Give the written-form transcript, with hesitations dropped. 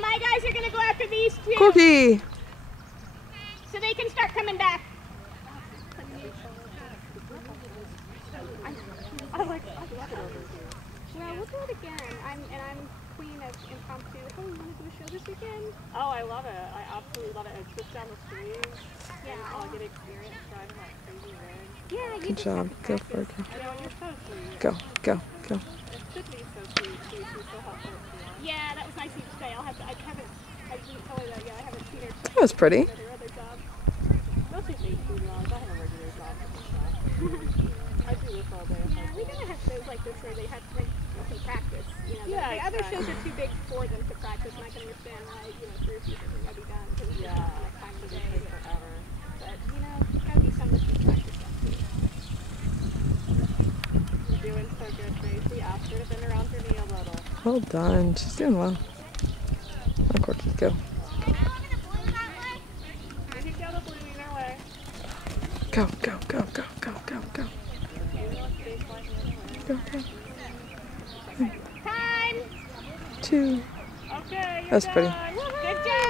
My guys are gonna go after these two. Corky! So they can start coming back. I love it over here. Well, we'll do it again. I'm queen of impromptu. Oh, you want to do a show this weekend? Oh, I love it. I absolutely love it. And just down the street. Yeah. I'll get experience driving that crazy rig. Yeah, you Good just job. have to Go practice. for it. I know, you're so sweet. Go, go, go. And Sydney's so sweet too. She's so helpful. Yeah, that was nice of you to say. I didn't tell her that yet. I haven't seen her. That was pretty. Her other job. Mostly these 2 jobs. I have a regular job. I do this all day. Yeah, we gotta have shows like this where they have like some practice. You know, Yeah, the other exactly. shows are too big for them to practice, and I can understand why 3 or 4 things gotta be done because it's Yeah. like time of the day. Takes forever. But gotta be some that you practice on too. You're doing so good, Tracy. Ask her to bend around for me a little. Well done. She's doing well. Oh, Corky, go. You can go the blue either way. Go, go, go, go, go, go, go. Go, go. Time! 2. Okay, you're That's pretty. done. Good job!